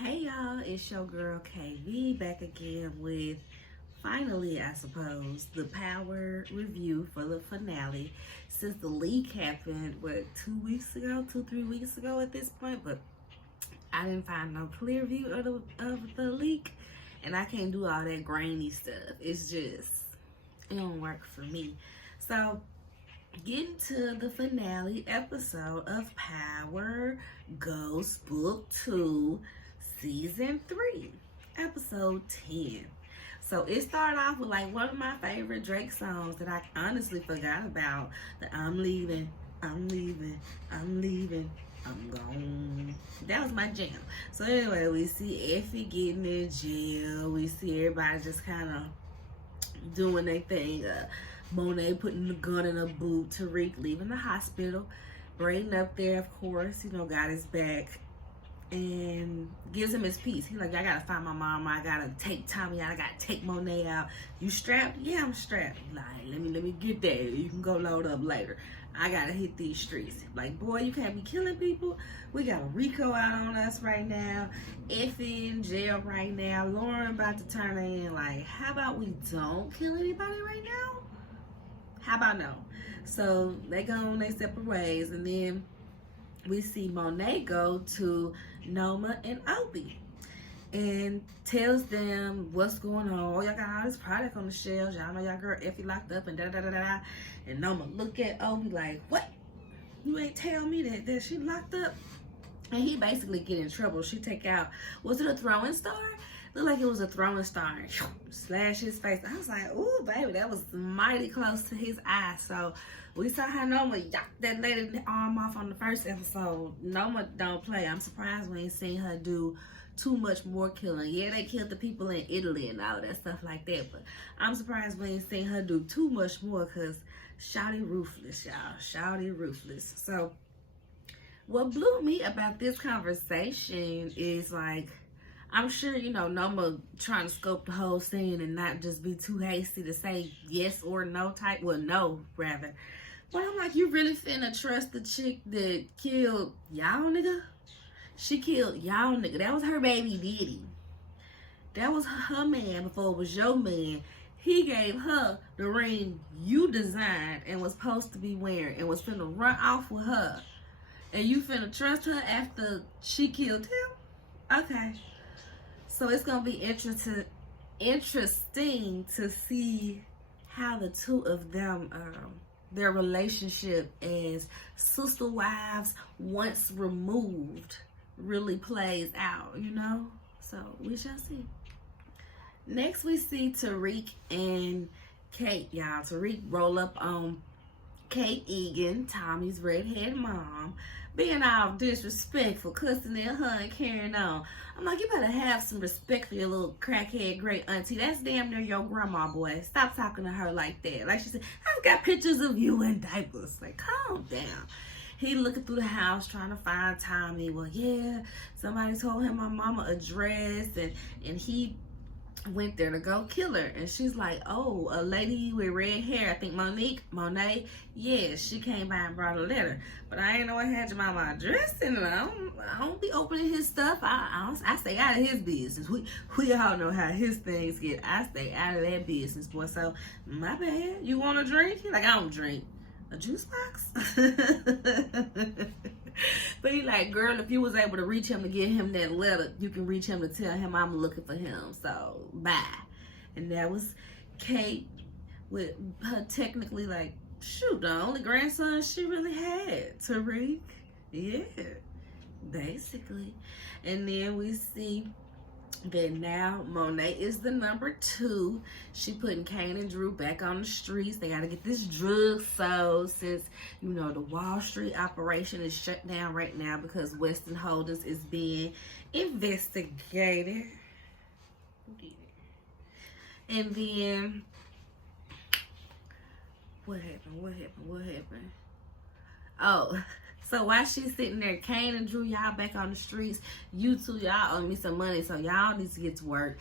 Hey y'all, it's your girl KV back again with finally, I suppose, the Power review for the finale. Since the leak happened, 2 weeks ago, 3 weeks ago at this point, but I didn't find no clear view of the leak, and I can't do all that grainy stuff. It's just, it don't work for me. So, getting to the finale episode of Power Ghost Book 2, Season 3, Episode 10. So it started off with like one of my favorite Drake songs that I honestly forgot about. The I'm leaving, I'm leaving, I'm leaving, I'm gone. That was my jam. So anyway, we see Effie getting in jail. We see everybody just kind of doing their thing. Monet putting the gun in a boot. Tariq leaving the hospital. Brayden up there, of course, got his back and gives him his piece. He's like, I gotta find my mama. I gotta take Tommy out. I gotta take Monet out. You strapped? Yeah, I'm strapped. Like, let me get there. You can go load up later. I gotta hit these streets. Like, boy, you can't be killing people. We got a Rico out on us right now. Effie in jail right now. Lauren about to turn her in. Like, how about we don't kill anybody right now? How about no? So they go on their separate ways, and then we see Monet go to Noma and Obi and tells them what's going on. Oh, y'all got all this product on the shelves. Y'all know y'all girl Effie locked up and da-da-da-da-da. And Noma look at Obi like, what? You ain't tell me that she locked up? And he basically get in trouble. She take out, was it a throwing star? Looked like it was a throwing star and slash his face. I was like, ooh, baby, that was mighty close to his eye. So we saw how Noma yacked that lady's arm off on the first episode. Noma don't play. I'm surprised we ain't seen her do too much more killing. Yeah, they killed the people in Italy and all that stuff like that, but I'm surprised we ain't seen her do too much more because shawty ruthless, y'all. Shawty ruthless. So what blew me about this conversation is like, I'm sure, Noma trying to scope the whole scene and not just be too hasty to say yes or no type. Well, no, rather. But I'm like, you really finna trust the chick that killed y'all, nigga? She killed y'all, nigga. That was her baby daddy. That was her man before it was your man. He gave her the ring you designed and was supposed to be wearing and was finna run off with her. And you finna trust her after she killed him? Okay. So it's going to be interesting to see how the two of them, their relationship as sister wives once removed really plays out, So we shall see. Next we see Tariq and Kate, y'all. Tariq roll up on Kate Egan, Tommy's redhead mom, being all disrespectful, cussing at her and carrying on. I'm like, you better have some respect for your little crackhead great auntie. That's damn near your grandma, boy. Stop talking to her like that. Like she said, I've got pictures of you in diapers. Like, calm down. He looking through the house trying to find Tommy. Well, yeah, somebody told him my mama address, and he went there to go kill her. And she's like, oh, a lady with red hair, I think Monet, yeah, she came by and brought a letter, but I ain't know I had your mama address, and I don't be opening his stuff. I stay out of his business. We all know how his things get. I stay out of that business, boy. So my bad. You want a drink? He's like, I don't drink. A juice box? But he like, girl, if you was able to reach him to get him that letter, you can reach him to tell him I'm looking for him. So, bye. And that was Kate with her technically like, shoot, the only grandson she really had. Tariq. Yeah. Basically. And then we see that now Monet is the number 2. She putting Kane and Drew back on the streets. They got to get this drug sold since, the Wall Street operation is shut down right now because Weston Holdings is being investigated. And then, what happened? Oh, so while she's sitting there, Kane and Drew, y'all back on the streets. You two, y'all owe me some money, so y'all need to get to work.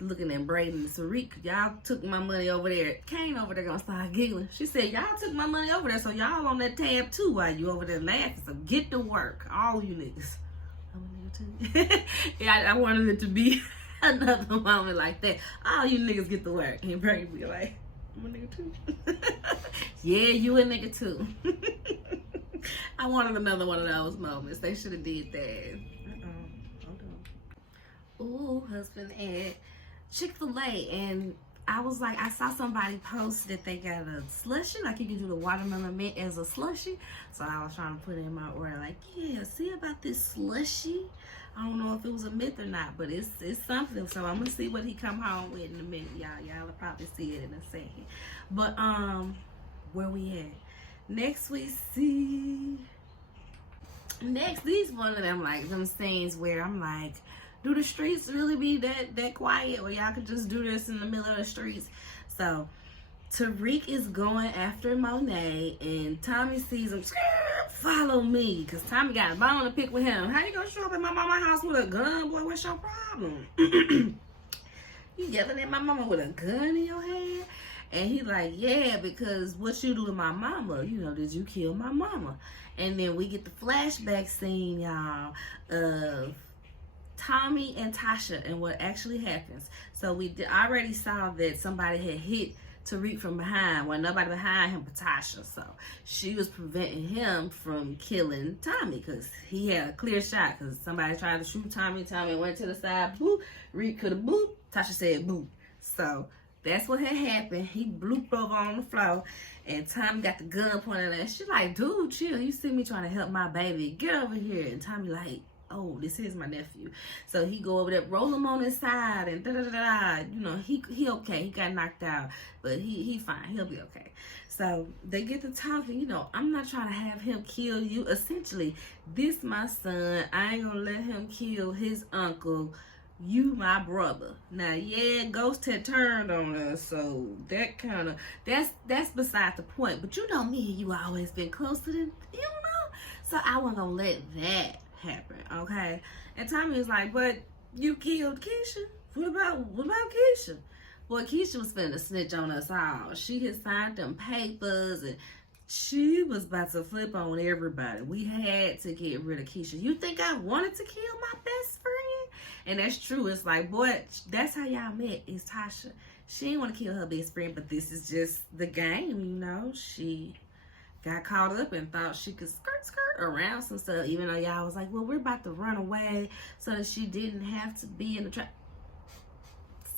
Looking at Brayden and Tariq, y'all took my money over there. Kane over there gonna start giggling. She said, y'all took my money over there, so y'all on that tab too while you over there laughing. So get to work, all you niggas. I'm a nigga too. Yeah, I wanted it to be another moment like that. All you niggas get to work. And Brady be like, I'm a nigga too. Yeah, you a nigga too. I wanted another one of those moments. They should have did that. Hold on. Ooh, husband at Chick-fil-A, and I was like, I saw somebody post that they got a slushie, like you can do the watermelon mint as a slushie. So I was trying to put in my order, like, yeah, see about this slushie. I don't know if it was a myth or not, but it's something. So I'm gonna see what he come home with in a minute, y'all. Y'all will probably see it in a second. But where we at? Next we see. Next, these one of them like them scenes where I'm like, do the streets really be that quiet where y'all could just do this in the middle of the streets? So Tariq is going after Monet, and Tommy sees him. Follow me, because Tommy got a bone to pick with him. How you gonna show up at my mama's house with a gun, boy? What's your problem? You yelling at my mama with a gun in your hand? And he like, yeah, because what you do to my mama, you know, did you kill my mama? And then we get the flashback scene, y'all, of Tommy and Tasha and what actually happens. So we already saw that somebody had hit Tariq from behind. Well, nobody behind him but Tasha. So she was preventing him from killing Tommy because he had a clear shot because somebody tried to shoot Tommy. Tommy went to the side, boop. Reek could have boop. Tasha said boop. So that's what had happened. He blooped over on the floor, and Tommy got the gun pointed at her. She like, dude, chill. You see me trying to help my baby. Get over here. And Tommy like, oh, this is my nephew. So he go over there, roll him on his side, and da-da-da-da. You know, he okay. He got knocked out, but he fine. He'll be okay. So they get to talking. You know, I'm not trying to have him kill you. Essentially, this my son. I ain't gonna let him kill his uncle. You my brother. Now, yeah, Ghost had turned on us, so that kind of, that's beside the point. But you know me and you always been close to them, you know? So I wasn't gonna let that happen, okay? And Tommy was like, but you killed Keisha? What about Keisha? Boy, Keisha was finna snitch on us all. She had signed them papers, and she was about to flip on everybody. We had to get rid of Keisha. You think I wanted to kill my best friend? And that's true. It's like, boy, that's how y'all met, is Tasha. She didn't want to kill her best friend, but this is just the game, you know? She got caught up and thought she could skirt around some stuff, even though y'all was like, well, we're about to run away so that she didn't have to be in the trap.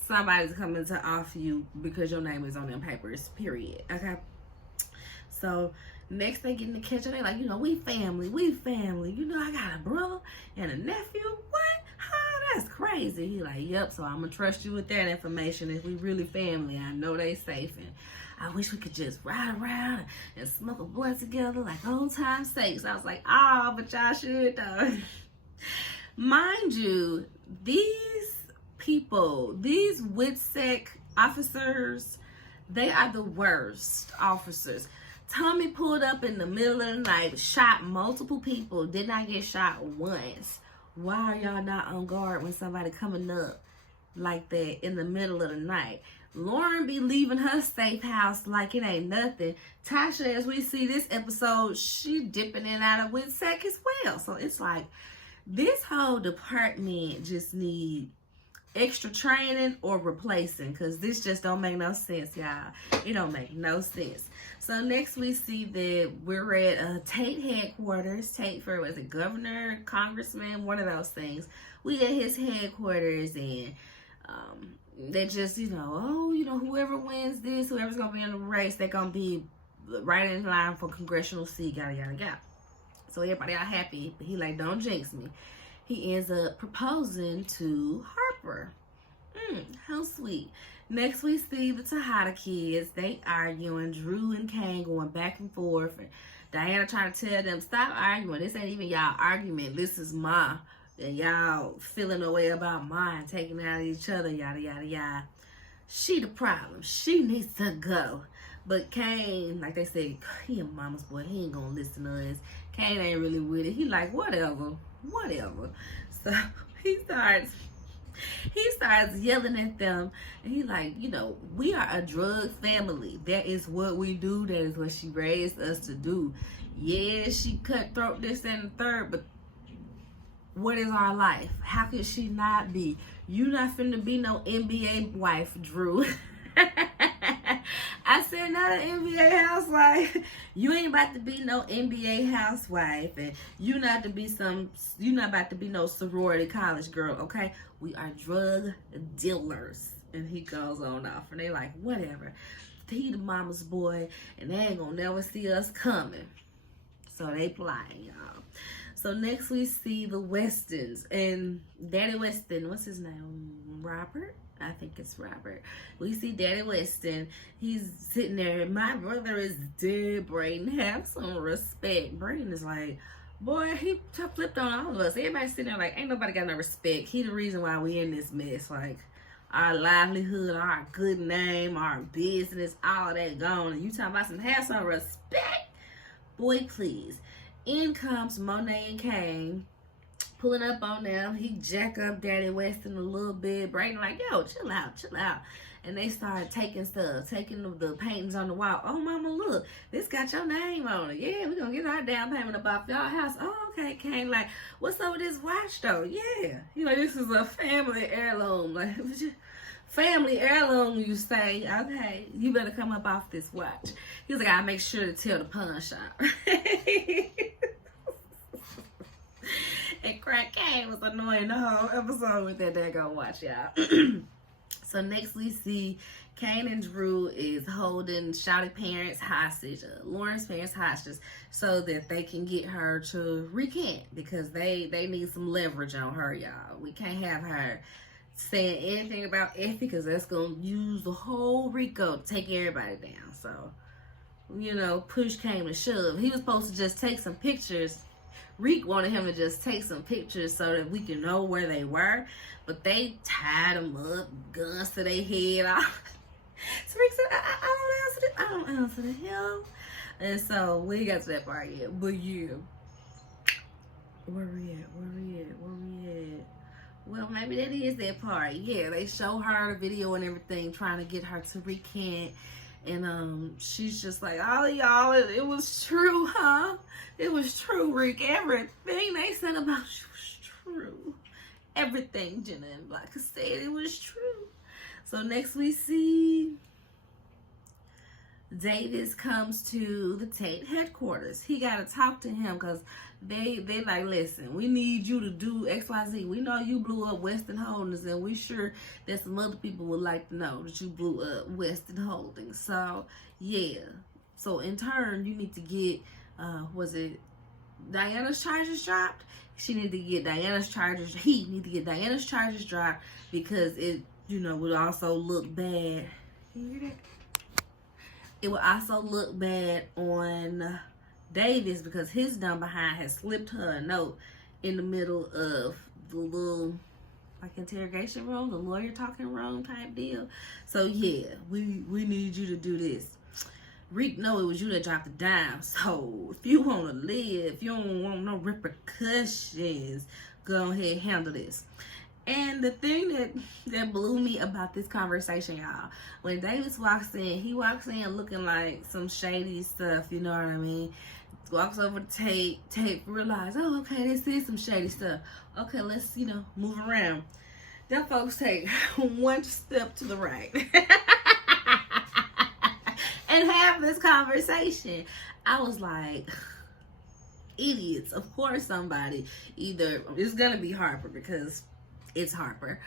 Somebody's coming to off you because your name is on them papers, period, okay? So next they get in the kitchen, they like, you know, we family. You know, I got a brother and a nephew. What? Oh, that's crazy. He like, yep, so I'm gonna trust you with that information. If we really family, I know they safe. And I wish we could just ride around and smoke a blunt together like old time's sakes. I was like, oh, but y'all should though. Mind you, these people, these WITSEC officers, they are the worst officers. Tommy pulled up in the middle of the night, shot multiple people, did not get shot once. Why are y'all not on guard when somebody coming up like that in the middle of the night? Lauren be leaving her safe house like it ain't nothing. Tasha, as we see this episode, she dipping in and out of WITSEC as well. So it's like, this whole department just need extra training or replacing, because this just don't make no sense, y'all. It don't make no sense. So next we see that we're at Tate headquarters. Tate for, was it governor, congressman, one of those things. We at his headquarters, and they just, you know, oh, you know, whoever wins this, whoever's gonna be in the race, they're gonna be right in line for congressional seat, yada yada yada. So everybody all happy, but he like, don't jinx me. He ends up proposing to Harper. How sweet. Next we see the Tejada kids. They arguing. Drew and Kane going back and forth. And Diana trying to tell them, stop arguing. This ain't even y'all argument. This is Ma. And y'all feeling a way about mine, taking out each other, yada, yada, yada. She the problem. She needs to go. But Kane, like they said, he a mama's boy. He ain't gonna listen to us. Kane ain't really with it. He like, whatever. So he starts yelling at them, and he like, you know, we are a drug family. That is what we do. That is what she raised us to do. Yeah, she cutthroat this and the third, but what is our life? How could she not be? You not finna be no NBA wife, Drew. I said, not an NBA housewife. You ain't about to be no NBA housewife, and you not about to be no sorority college girl, okay? We are drug dealers. And he goes on off, and they like, whatever. He the mama's boy, and they ain't gonna never see us coming. So they plotting, y'all. So next we see the Westons, and Daddy Weston, what's his name? Robert? I think it's Robert. We see Daddy Weston. He's sitting there. My brother is dead, Brayden. Have some respect. Brayden is like, boy, he flipped on all of us. Everybody's sitting there like, ain't nobody got no respect. He the reason why we in this mess. Like, our livelihood, our good name, our business, all of that gone. And you talking about have some respect? Boy, please. In comes Monet and Kane. Pulling up on them. He jack up Daddy Weston a little bit. Brayden like, yo, chill out. And they started taking stuff, taking the paintings on the wall. Oh, mama, look, this got your name on it. Yeah, we're going to get our down payment up off y'all house. Oh, okay, Kane, like, what's up with this watch, though? Yeah. You know, this is a family heirloom. Like, family heirloom, you say. Okay, you better come up off this watch. He was like, I'll make sure to tell the pawn shop. And Crack Kane was annoying the whole episode with that daggone watch, y'all. So next we see Kane and Drew is holding Shawty parents hostage, Lauren's parents hostage, so that they can get her to recant, because they need some leverage on her, y'all. We can't have her saying anything about Effie, because that's going to use the whole Rico to take everybody down. So, you know, push came to shove. He was supposed to just take some pictures. Reek wanted him to just take some pictures so that we can know where they were, but they tied them up, guns to their head off. So Reek said, I don't answer to him. And so we got to that part yet. But yeah, where we at? Well, maybe that is that part. Yeah, they show her the video and everything, trying to get her to recant. And she's just like, all of y'all, it was true, huh? It was true, Rick. Everything they said about you was true. Everything Jenna and Black said, it was true. So next we see Davis comes to the Tate headquarters. He got to talk to him because they like, listen, we need you to do XYZ. We know you blew up Weston Holdings, and we sure that some other people would like to know that you blew up Weston Holdings. So, yeah. So, in turn, you need to get, was it Diana's charges dropped? He need to get Diana's charges dropped, because it, you know, would also look bad. Can you hear that? It would also look bad on Davis, because his dumb behind has slipped her a note in the middle of the little, like, interrogation room, the lawyer talking room type deal. So yeah, we need you to do this. Reek know it was you that dropped the dime. So if you want to live, if you don't want no repercussions, go ahead and handle this. And the thing that blew me about this conversation, y'all, when Davis walks in, he walks in looking like some shady stuff, you know what I mean? Walks over to Tate, realize, oh, okay, this is some shady stuff. Okay, let's, you know, move around. Them folks take one step to the right and have this conversation. I was like, idiots. Of course somebody, either, it's going to be Harper, because it's Harper.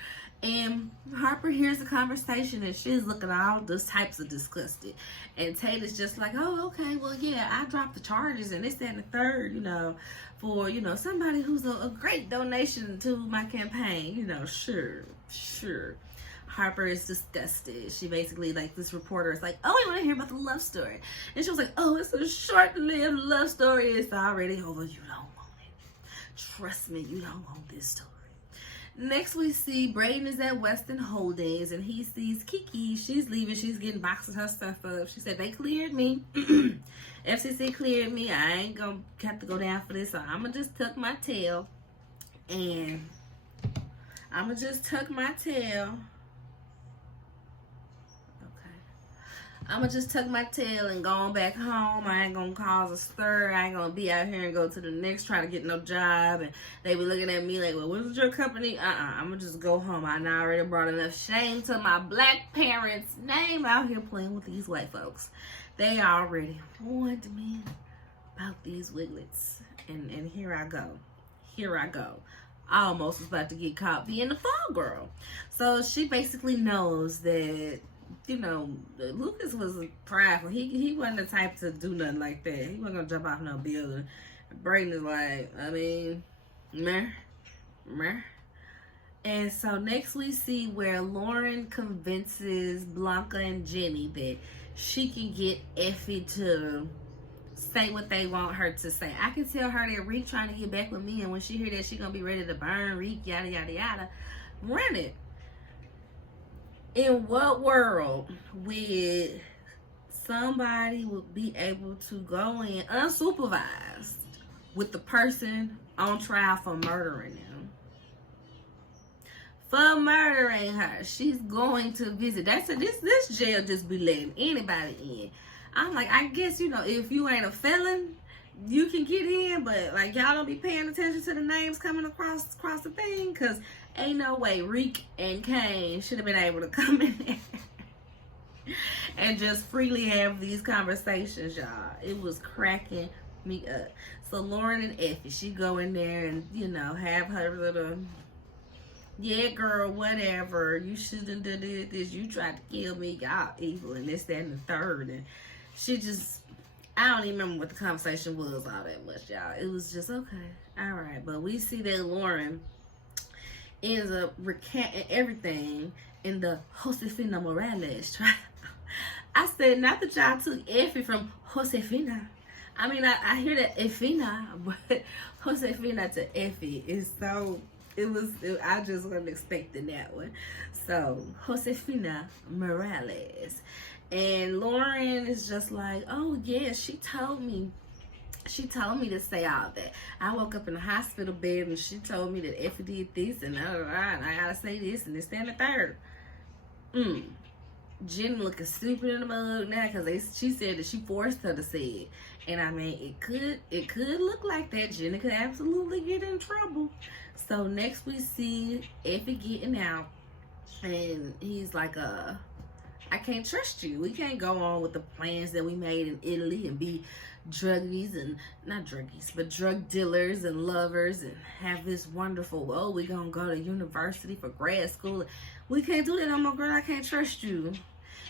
And Harper hears the conversation, and she's looking all those types of disgusted. And Tate is just like, oh, okay, well, yeah, I dropped the charges and this, that, and the third, you know, for, you know, somebody who's a great donation to my campaign. You know, sure. Harper is disgusted. She basically, like, this reporter is like, oh, I want to hear about the love story. And she was like, oh, it's a short-lived love story. It's already over. You don't want it. Trust me, you don't want this story. Next we see Brayden is at Weston Holdings, and he sees Kiki. She's leaving. She's getting boxes her stuff up. She said, they cleared me. FCC cleared me. I ain't gonna have to go down for this, so I'm gonna just tuck my tail. And I'm gonna just tuck my tail. I'ma just tuck my tail and go on back home. I ain't gonna cause a stir. I ain't gonna be out here and go to the next trying to get no job. And they be looking at me like, well, what is your company? I'ma just go home. I already brought enough shame to my black parents' name out here playing with these white folks. They already warned me about these wiglets. And here I go. Here I go. I almost was about to get caught being the fall girl. So she basically knows that, you know, Lucas was prideful. He wasn't the type to do nothing like that. He wasn't gonna jump off no building. Brayden is like, I mean, meh. And so next we see where Lauren convinces Blanca and Jenny that she can get Effie to say what they want her to say. I can tell her that Reek trying to get back with me, and when she hear that she gonna be ready to burn Reek, yada yada yada. Run it. In what world would somebody would be able to go in unsupervised with the person on trial for murdering them? For murdering her. She's going to visit. This jail just be letting anybody in. I'm like, I guess, you know, if you ain't a felon, you can get in, but like y'all don't be paying attention to the names coming across the thing, because ain't no way Reek and Kane should have been able to come in there and just freely have these conversations, y'all. It was cracking me up. So Lauren and Effie, she go in there and, you know, have her little, yeah, girl, whatever. You shouldn't have did this. You tried to kill me. Y'all evil and this, that, and the third. And she just, I don't even remember what the conversation was all that much, y'all. It was just, okay, all right. But we see that Lauren ends up recanting everything in the Josefina Morales trial. I said, not that y'all took Effie from Josefina. I mean, I hear that Effina, but Josefina to Effie is so, I just wasn't expecting that one. So, Josefina Morales. And Lauren is just like, oh yeah, she told me to say all that. I woke up in the hospital bed and she told me that Effie did this and I gotta say this and this and the third. Jenny looking stupid in the mug now because she said that she forced her to say it. And I mean, it could look like that. Jenny could absolutely get in trouble. So next we see Effie getting out and he's like, I can't trust you. We can't go on with the plans that we made in Italy and be druggies and, not druggies, but drug dealers and lovers and have this wonderful, oh, we're going to go to university for grad school. We can't do that no more, girl. I can't trust you.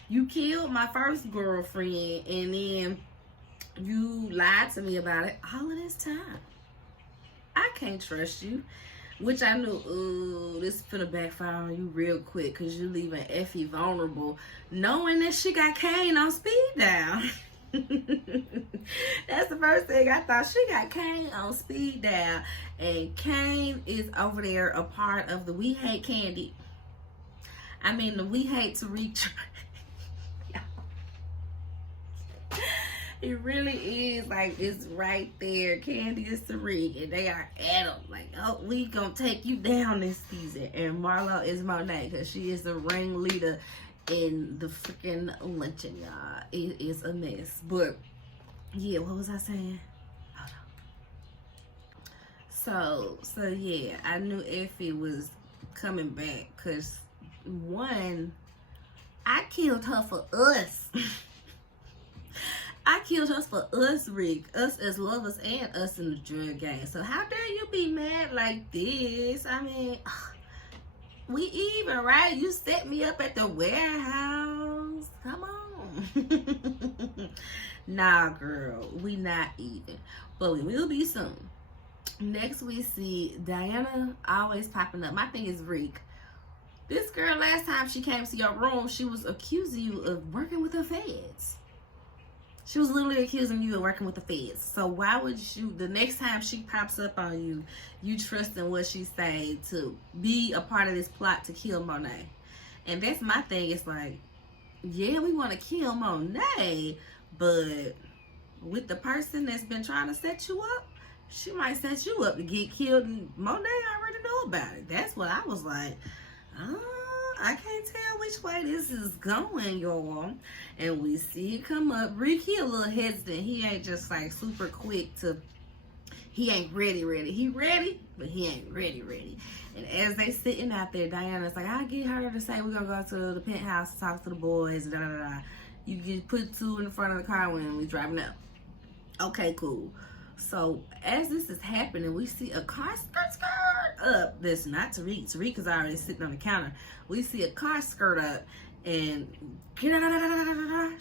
You killed my first girlfriend and then you lied to me about it all of this time. I can't trust you. Which I knew, ooh, this is finna backfire on you real quick because you're leaving Effie vulnerable, knowing that she got Kane on speed dial. That's the first thing I thought. She got Kane on speed dial. And Kane is over there a part of the We Hate Candy. I mean, the We Hate Tariq. It really is, like, it's right there. Candy is Tariq, and they are at them. Like, oh, we gonna take you down this season. And Marlo is Monet, because she is the ringleader in the freaking lynching, y'all. It is a mess. But, yeah, what was I saying? Hold on. So yeah, I knew Effie was coming back, because, one, I killed her for us. I killed us for us, Rick. Us as lovers and us in the drug game. So how dare you be mad like this? I mean, we even, right? You set me up at the warehouse. Come on. Nah, girl. We not even. But we will be soon. Next we see Diana always popping up. My thing is Rick. This girl, last time she came to your room, she was accusing you of working with the feds. She was literally accusing you of working with the feds. So why would you, the next time she pops up on you, you trust in what she say to be a part of this plot to kill Monet? And that's my thing. It's like, yeah, we want to kill Monet, but with the person that's been trying to set you up, she might set you up to get killed. And Monet already know about it. That's what I was like. I can't tell which way this is going, y'all. And we see it come up. Reek, he a little hesitant. He ain't just like super quick to, he ain't ready. He ready, but he ain't ready. And as they sitting out there, Diana's like, I'll get her to say we're gonna go to the penthouse to talk to the boys, da da da. You just put 2 in the front of the car when we driving up. Okay, cool. So as this is happening, we see a car skirt up. That's not Tariq. Tariq is already sitting on the counter. We see a car skirt up and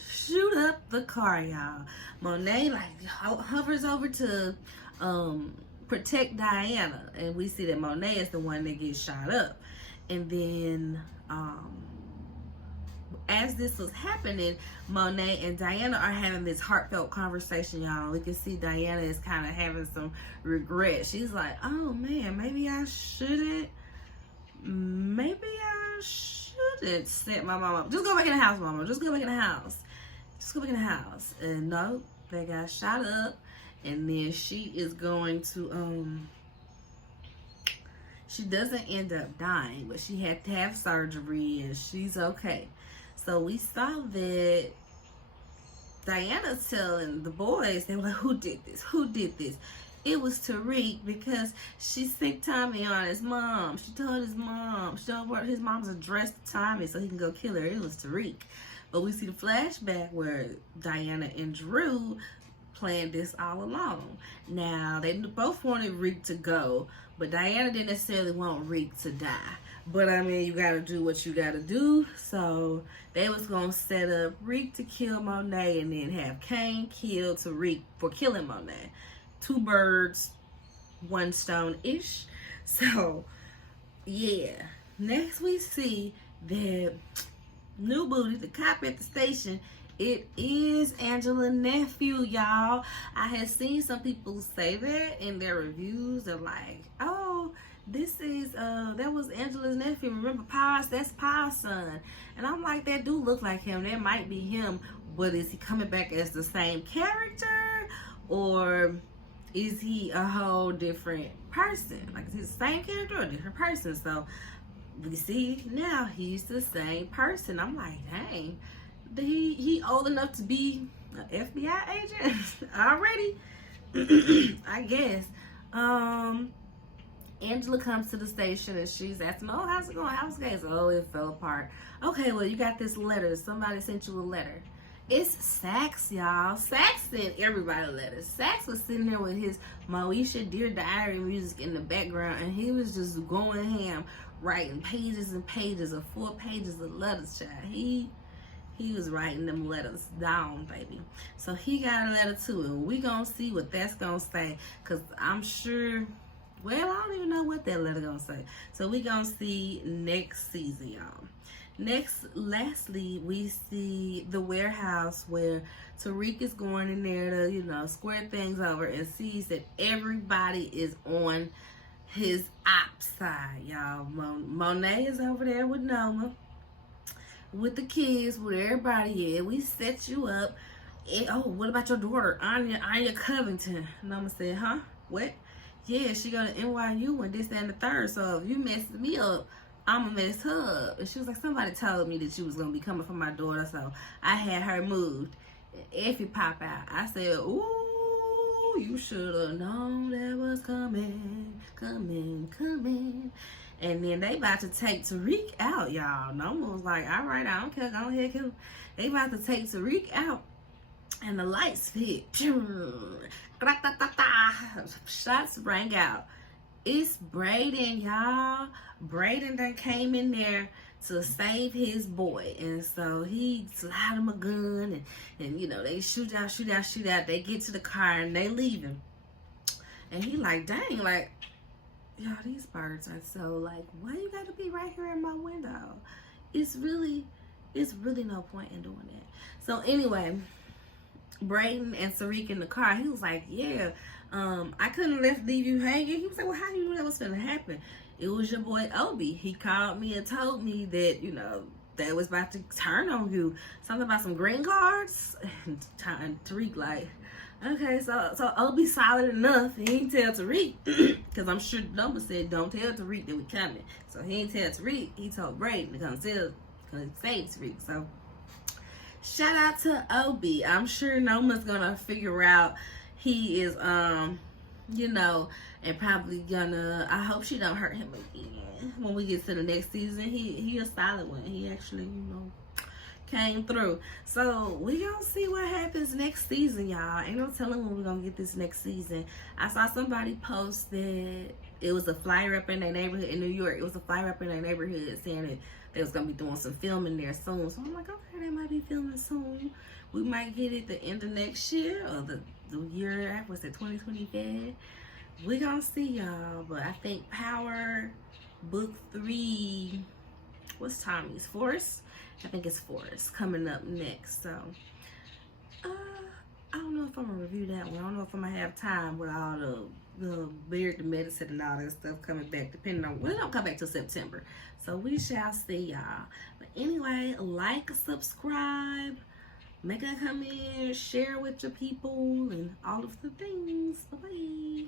shoot up the car, y'all. Monet like hovers over to protect Diana, and we see that Monet is the one that gets shot up. And then as this was happening, Monet and Diana are having this heartfelt conversation, y'all. We can see Diana is kind of having some regret. She's like, oh man, maybe I shouldn't set my mom up. Just go back in the house, mama. Just go back in the house. And no, they got shot up. And then she is going to, she doesn't end up dying, but she had to have surgery and she's okay. So we saw that Diana's telling the boys, they were like, who did this? It was Tariq, because she sent Tommy on his mom. She told his mom's address to Tommy so he can go kill her. It was Tariq. But we see the flashback where Diana and Drew planned this all along. Now, they both wanted Reek to go, but Diana didn't necessarily want Reek to die. But I mean, you gotta do what you gotta do. So they was gonna set up Reek to kill Monet and then have Kane kill Tariq for killing Monet. 2 birds, 1 stone-ish. So yeah. Next we see that new booty, the cop at the station. It is Angela's nephew, y'all. I had seen some people say that in their reviews. They're like, oh, this is, that was Angela's nephew. Remember Pies? That's Pies' son. And I'm like, that do look like him. That might be him. But is he coming back as the same character? Or is he a whole different person? Like, is he the same character or a different person? So we see now he's the same person. I'm like, dang. He old enough to be an FBI agent already. I guess. Angela comes to the station and she's asking, oh, how's it going? How's it going? Oh, it fell apart. Okay, well, you got this letter. Somebody sent you a letter. It's Sax, y'all. Sax sent everybody a letter. Sax was sitting there with his Moesha Dear Diary music in the background, and he was just going ham, writing pages and pages of 4 pages of letters, child. He was writing them letters down, baby. So he got a letter too, and we gonna see what that's gonna say, because I'm sure, well, I don't even know what that letter gonna say. So we gonna see next season, y'all. Lastly, we see the warehouse where Tariq is going in there to, square things over, and sees that everybody is on his op side, y'all. Monet is over there with Noma, with the kids, with everybody at. We set you up. And, oh, what about your daughter, Anya Covington? Noma said, huh? What? Yeah, she go to NYU and this, that, and the third. So if you mess me up, I'ma mess her up. And she was like, somebody told me that you was gonna be coming for my daughter, so I had her moved. Effie pop out. I said, ooh, you should have known that was coming. And then they about to take Tariq out, y'all. Noma was like, all right, I don't care. Go ahead, kill him. They about to take Tariq out. And the lights hit. Shots rang out. It's Brayden, y'all. Brayden done came in there to save his boy. And so he slide him a gun. And they shoot out. They get to the car and they leave him. And he like, dang, like, y'all, these birds are so like, why you gotta be right here in my window? It's really no point in doing that. So anyway, Brayden and Tariq in the car, he was like, yeah, I couldn't leave you hanging. He was like, well, how do you know that was gonna happen? It was your boy Obi. He called me and told me that, they was about to turn on you. Something about some green cards. And Tariq like, Okay, so Obi solid enough. He ain't tell Tariq because I'm sure Noma said don't tell Tariq that we coming. So he ain't tell Tariq. He told Brayden to come save Tariq. So shout out to Obi. I'm sure Noma's gonna figure out he is you know, and probably gonna. I hope she don't hurt him again when we get to the next season. He a solid one. He actually, you know, came through. So we gonna see what happens next season, y'all. Ain't no telling when we're gonna get this next season. I saw somebody post that it was a flyer up in their neighborhood in New York. It was a flyer up in their neighborhood saying that they was gonna be doing some filming there soon. So I'm like, okay, they might be filming soon. We might get it the end of next year or the year after. What's it, 2025? We gonna see, y'all. But I think Power Book 3. What's Tommy's? Force? I think it's Force coming up next. So I don't know if I'm gonna review that one. I don't know if I'm gonna have time with all the Beard, the medicine, and all that stuff coming back. Depending on, well, it don't come back till September. So we shall see, y'all. But anyway, like, subscribe, make a comment, share with your people, and all of the things. Bye bye.